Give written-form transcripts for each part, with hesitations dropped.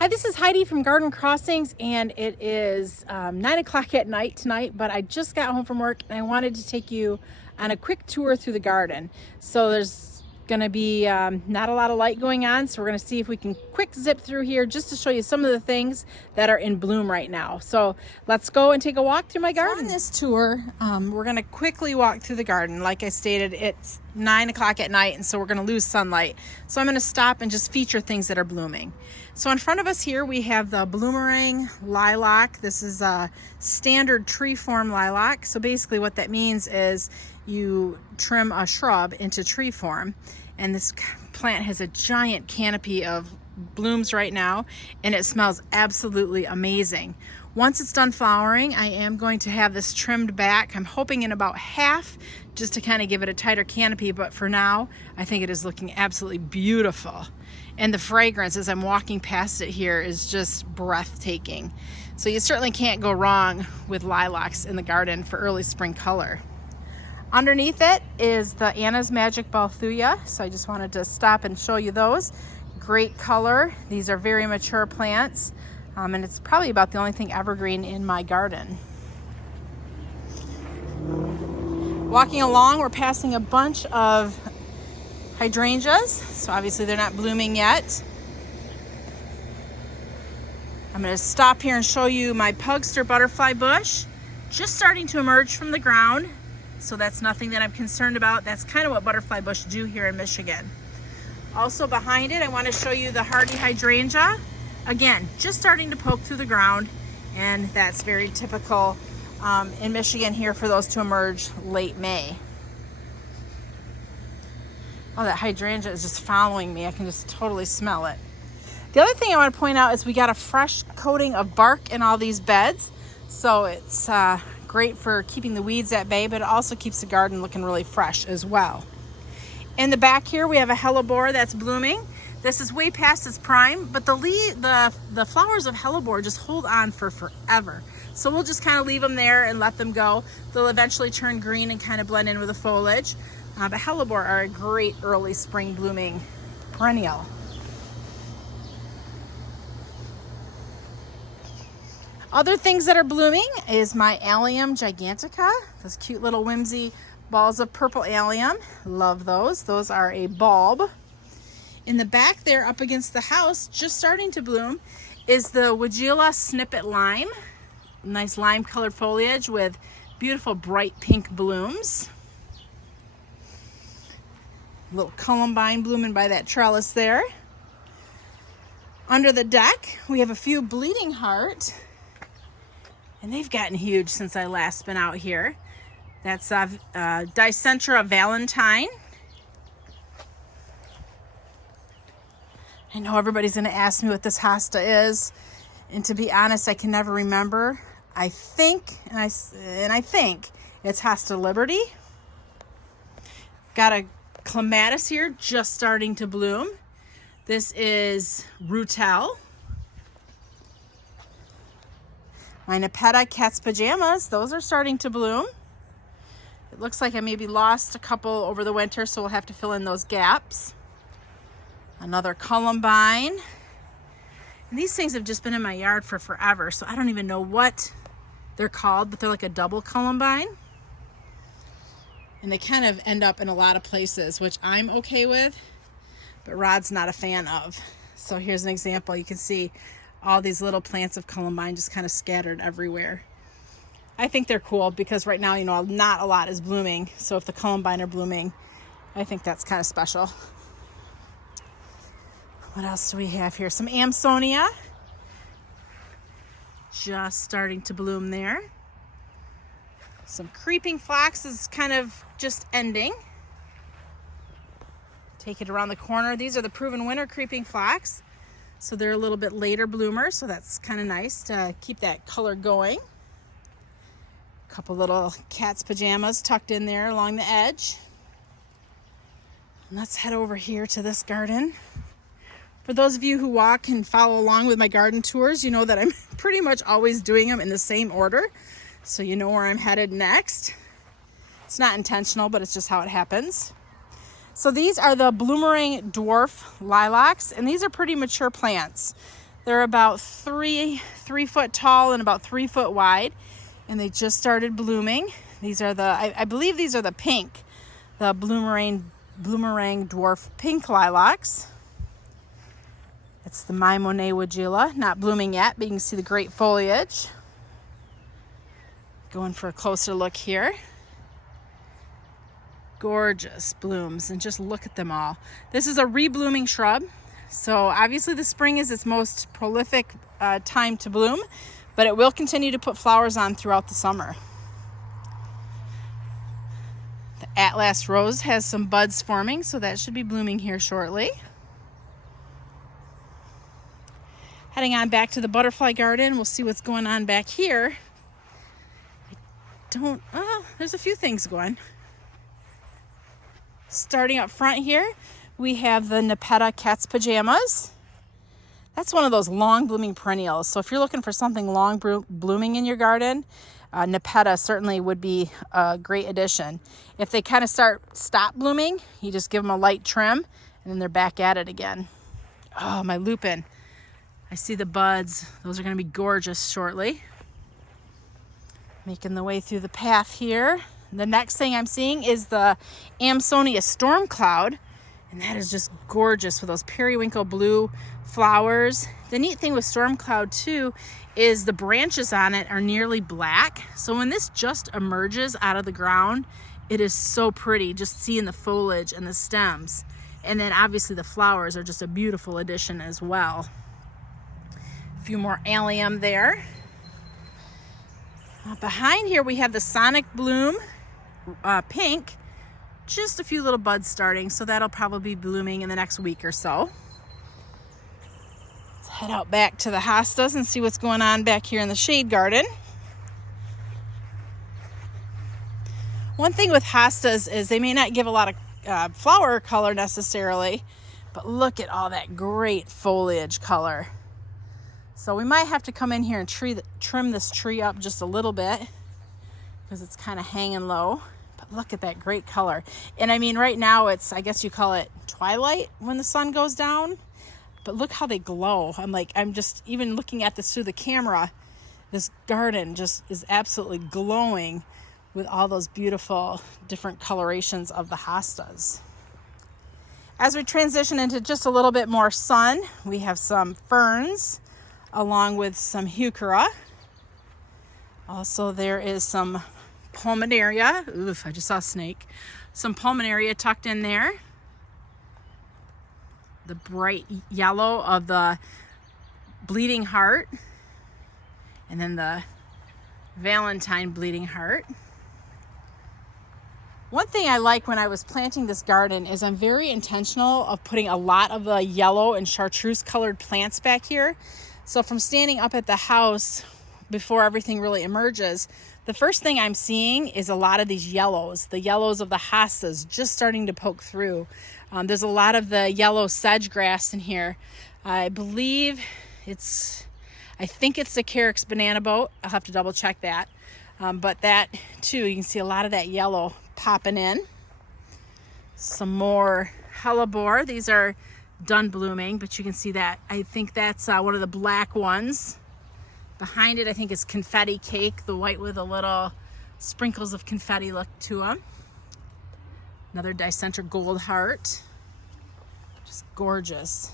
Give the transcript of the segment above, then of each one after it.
Hi, this is Heidi from Garden Crossings, and it is 9 o'clock at night tonight, but I just got home from work and I wanted to take you on a quick tour through the garden. So there's gonna be not a lot of light going on, so we're gonna see if we can quick zip through here just to show you some of the things that are in bloom right now. So let's go and take a walk through my garden. So on this tour, we're gonna quickly walk through the garden. Like I stated, it's 9 o'clock at night, and so we're gonna lose sunlight. So I'm gonna stop and just feature things that are blooming. So in front of us here, we have the Bloomerang Lilac. This is a standard tree form lilac. So basically what that means is you trim a shrub into tree form, and this plant has a giant canopy of blooms right now, and it smells absolutely amazing. Once it's done flowering, I am going to have this trimmed back. I'm hoping in about half, just to kind of give it a tighter canopy, but for now I think it is looking absolutely beautiful. And the fragrance as I'm walking past it here is just breathtaking. So you certainly can't go wrong with lilacs in the garden for early spring color. Underneath it is the Anna's Magic Balthuia. So I just wanted to stop and show you those. Great color. These are very mature plants. And it's probably about the only thing evergreen in my garden. Walking along, we're passing a bunch of hydrangeas. So obviously they're not blooming yet. I'm going to stop here and show you my Pugster butterfly bush, just starting to emerge from the ground. So that's nothing that I'm concerned about. That's kind of what butterfly bush do here in Michigan. Also behind it, I want to show you the hardy hydrangea. Again, just starting to poke through the ground, and that's very typical in Michigan here for those to emerge late May. Oh, that hydrangea is just following me. I can just totally smell it. The other thing I want to point out is we got a fresh coating of bark in all these beds. So it's great for keeping the weeds at bay, but it also keeps the garden looking really fresh as well. In the back here, we have a Hellebore that's blooming. This is way past its prime, but the flowers of Hellebore just hold on for forever. So we'll just kind of leave them there and let them go. They'll eventually turn green and kind of blend in with the foliage. But Hellebore are a great early spring blooming perennial. Other things that are blooming is my Allium Gigantica. Those cute little whimsy balls of purple allium. Love those. Those are a bulb. In the back there, up against the house, just starting to bloom, is the Weigela Snippet Lime. Nice lime colored foliage with beautiful bright pink blooms. Little columbine blooming by that trellis there. Under the deck, we have a few bleeding heart, and they've gotten huge since I last been out here. That's Dicentra Valentine. I know everybody's going to ask me what this hosta is, and to be honest, I can never remember. I think it's Hosta Liberty. Got a Clematis here just starting to bloom. This is Rutel. My Nepeta Cat's Pajamas, those are starting to bloom. It looks like I maybe lost a couple over the winter, so we'll have to fill in those gaps. Another columbine. And these things have just been in my yard for forever, so I don't even know what they're called, but they're like a double columbine. And they kind of end up in a lot of places, which I'm okay with, but Rod's not a fan of. So here's an example. You can see all these little plants of columbine just kind of scattered everywhere. I think they're cool because right now, you know, not a lot is blooming. So if the columbine are blooming, I think that's kind of special. What else do we have here? Some Amsonia. Just starting to bloom there. Some creeping phlox is kind of just ending. Take it around the corner. These are the proven winter creeping phlox. So they're a little bit later bloomers, so that's kind of nice to keep that color going. A couple little cat's pajamas tucked in there along the edge. And let's head over here to this garden. For those of you who walk and follow along with my garden tours, you know that I'm pretty much always doing them in the same order. So you know where I'm headed next. It's not intentional, but it's just how it happens. So these are the Bloomerang Dwarf Lilacs, and these are pretty mature plants. They're about 3 foot tall and about 3 foot wide, and they just started blooming. These are the, I believe these are the pink, the Bloomerang Dwarf pink lilacs. It's the My Monet Wagila, not blooming yet, but you can see the great foliage. Going for a closer look here. Gorgeous blooms, and just look at them all. This is a reblooming shrub, so obviously the spring is its most prolific time to bloom, but it will continue to put flowers on throughout the summer. The Atlas Rose has some buds forming, so that should be blooming here shortly. Heading on back to the butterfly garden, we'll see what's going on back here. There's a few things going. Starting up front here, we have the Nepeta cat's pajamas. That's one of those long blooming perennials. So if you're looking for something long blooming in your garden, Nepeta certainly would be a great addition. If they kind of stop blooming, you just give them a light trim and then they're back at it again. Oh, my lupin. I see the buds. Those are going to be gorgeous shortly. Making the way through the path here. The next thing I'm seeing is the Amsonia storm cloud, and that is just gorgeous with those periwinkle blue flowers. The neat thing with storm cloud too is the branches on it are nearly black. So when this just emerges out of the ground, it is so pretty just seeing the foliage and the stems. And then obviously the flowers are just a beautiful addition as well. A few more allium there. Behind here we have the Sonic Bloom pink, just a few little buds starting, so that'll probably be blooming in the next week or so. Let's head out back to the Hostas and see what's going on back here in the shade garden. One thing with Hostas is they may not give a lot of flower color necessarily, but look at all that great foliage color. So we might have to come in here and trim this tree up just a little bit because it's kind of hanging low. But look at that great color. And I mean, right now it's, I guess you call it twilight when the sun goes down. But look how they glow. I'm just even looking at this through the camera. This garden just is absolutely glowing with all those beautiful different colorations of the hostas. As we transition into just a little bit more sun, we have some ferns along with some heuchera. Also, there is some pulmonaria. Oof, I just saw a snake. Some pulmonaria tucked in there. The bright yellow of the bleeding heart. And then the Valentine bleeding heart. One thing I like when I was planting this garden is I'm very intentional of putting a lot of the yellow and chartreuse colored plants back here. So from standing up at the house before everything really emerges, the first thing I'm seeing is a lot of these yellows, the yellows of the hostas just starting to poke through. There's a lot of the yellow sedge grass in here. I think it's the Carex banana boat. I'll have to double check that. But that too, you can see a lot of that yellow popping in. Some more Hellebore. These are done blooming, but you can see that. I think that's one of the black ones. Behind it, I think is confetti cake, the white with a little sprinkles of confetti look to them. Another Dicenter gold heart. Just gorgeous.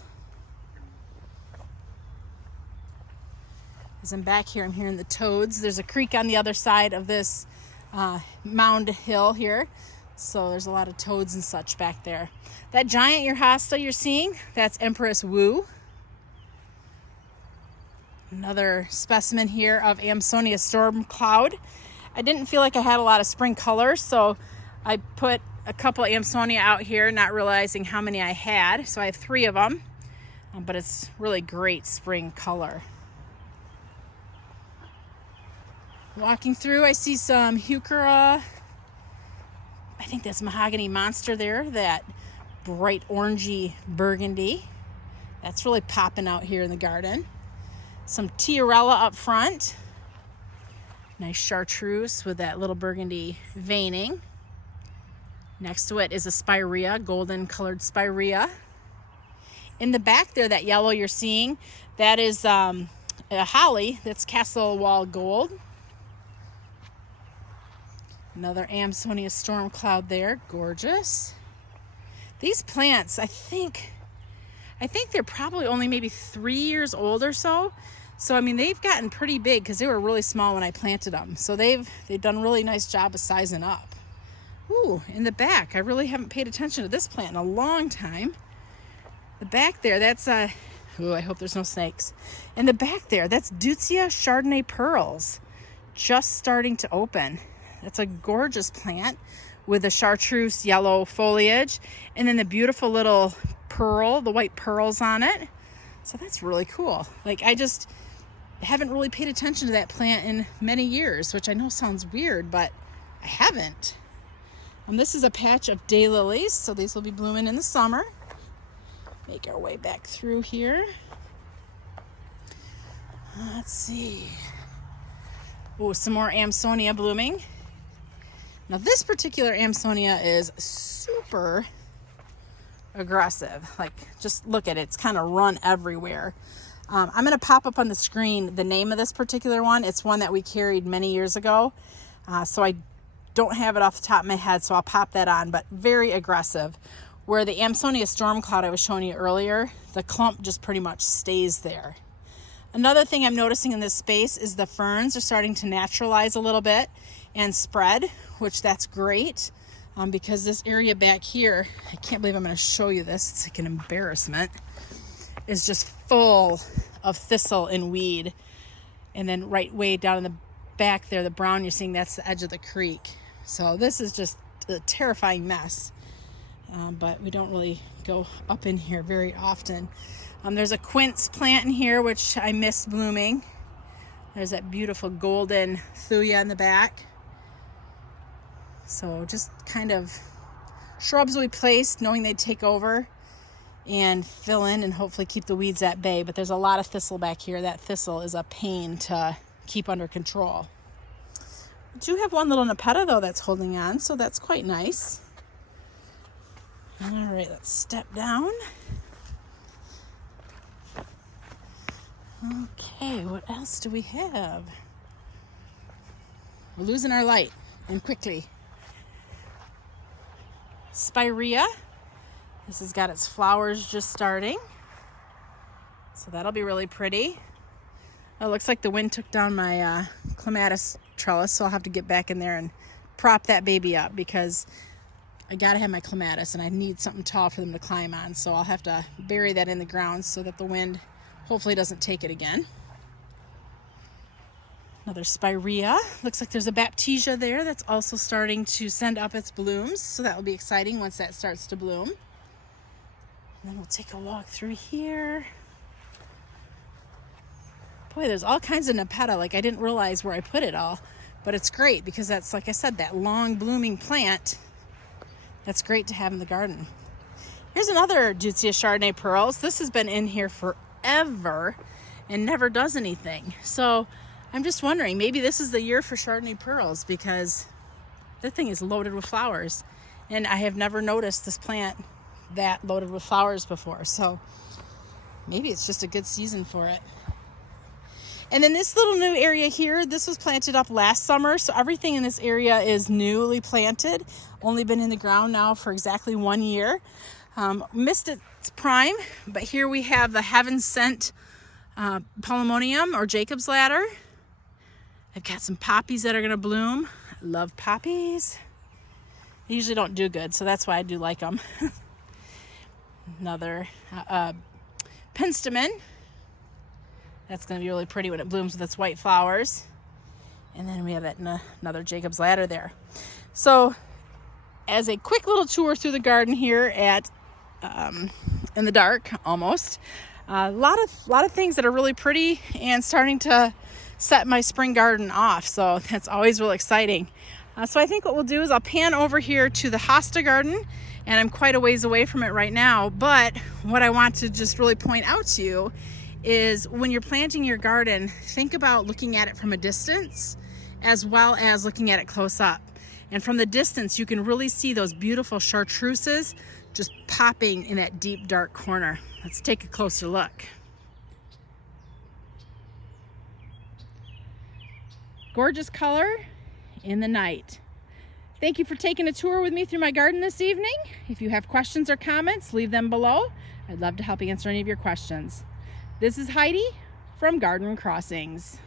As I'm back here, I'm hearing the toads. There's a creek on the other side of this mound hill here. So there's a lot of toads and such back there. That giant hosta you're seeing, that's Empress Wu. Another specimen here of Amsonia storm cloud. I didn't feel like I had a lot of spring colors, so I put a couple Amsonia out here, not realizing how many I had. So I have 3 of them, but it's really great spring color. Walking through, I see some heuchera. I think that's Mahogany Monster there, that bright orangey burgundy. That's really popping out here in the garden. Some Tiarella up front. Nice chartreuse with that little burgundy veining. Next to it is a Spirea, golden colored Spirea. In the back there, that yellow you're seeing, that is a holly. That's Castle Wall Gold. Another Amsonia storm cloud there, gorgeous. These plants, I think they're probably only maybe 3 years old or so. So I mean, they've gotten pretty big because they were really small when I planted them. So they've done a really nice job of sizing up. Ooh, in the back, I really haven't paid attention to this plant in a long time. The back there, that's ooh, I hope there's no snakes. In the back there, that's Deutzia Chardonnay Pearls, just starting to open. That's a gorgeous plant with the chartreuse yellow foliage, and then the beautiful little pearl, the white pearls on it. So that's really cool. Like, I just haven't really paid attention to that plant in many years, which I know sounds weird, but I haven't. This is a patch of daylilies, so these will be blooming in the summer. Make our way back through here. Let's see. Oh, some more Amsonia blooming. Now this particular Amsonia is super aggressive. Like, just look at it. It's kind of run everywhere. I'm going to pop up on the screen the name of this particular one. It's one that we carried many years ago. So I don't have it off the top of my head, so I'll pop that on, but very aggressive. Where the Amsonia storm cloud I was showing you earlier, the clump just pretty much stays there. Another thing I'm noticing in this space is the ferns are starting to naturalize a little bit and spread, which that's great, because this area back here, I can't believe I'm going to show you this, it's like an embarrassment, is just full of thistle and weed. And then right way down in the back there, the brown you're seeing, that's the edge of the creek. So this is just a terrifying mess, but we don't really go up in here very often. There's a quince plant in here, which I miss blooming. There's that beautiful golden thuya in the back. So just kind of shrubs we placed knowing they'd take over and fill in and hopefully keep the weeds at bay. But there's a lot of thistle back here. That thistle is a pain to keep under control. We do have one little Nepeta though that's holding on, so that's quite nice. All right, let's step down. Okay, what else do we have? We're losing our light, and quickly. Spirea. This has got its flowers just starting. So that'll be really pretty. It looks like the wind took down my Clematis trellis, so I'll have to get back in there and prop that baby up because I gotta have my Clematis and I need something tall for them to climb on. So I'll have to bury that in the ground so that the wind hopefully doesn't take it again. Another Spirea. Looks like there's a Baptisia there that's also starting to send up its blooms. So that will be exciting once that starts to bloom. And then we'll take a walk through here. Boy, there's all kinds of Nepeta. Like, I didn't realize where I put it all. But it's great because that's, like I said, that long blooming plant. That's great to have in the garden. Here's another Deutzia Chardonnay Pearls. This has been in here forever and never does anything. So I'm just wondering, maybe this is the year for Chardonnay Pearls because that thing is loaded with flowers. And I have never noticed this plant that loaded with flowers before. So maybe it's just a good season for it. And then this little new area here, this was planted up last summer. So everything in this area is newly planted. Only been in the ground now for exactly 1 year. Missed its prime, but here we have the Heaven Sent Polemonium or Jacob's Ladder. I've got some poppies that are going to bloom. I love poppies. They usually don't do good, so that's why I do like them. Another Penstemon. That's going to be really pretty when it blooms with its white flowers. And then we have that another Jacob's Ladder there. So as a quick little tour through the garden here at in the dark almost, a lot of things that are really pretty and starting to set my spring garden off. So that's always real exciting. So I think what we'll do is I'll pan over here to the Hosta Garden, and I'm quite a ways away from it right now. But what I want to just really point out to you is when you're planting your garden, think about looking at it from a distance as well as looking at it close up. And from the distance, you can really see those beautiful chartreuses just popping in that deep, dark corner. Let's take a closer look. Gorgeous color in the night. Thank you for taking a tour with me through my garden this evening. If you have questions or comments, leave them below. I'd love to help answer any of your questions. This is Heidi from Garden Crossings.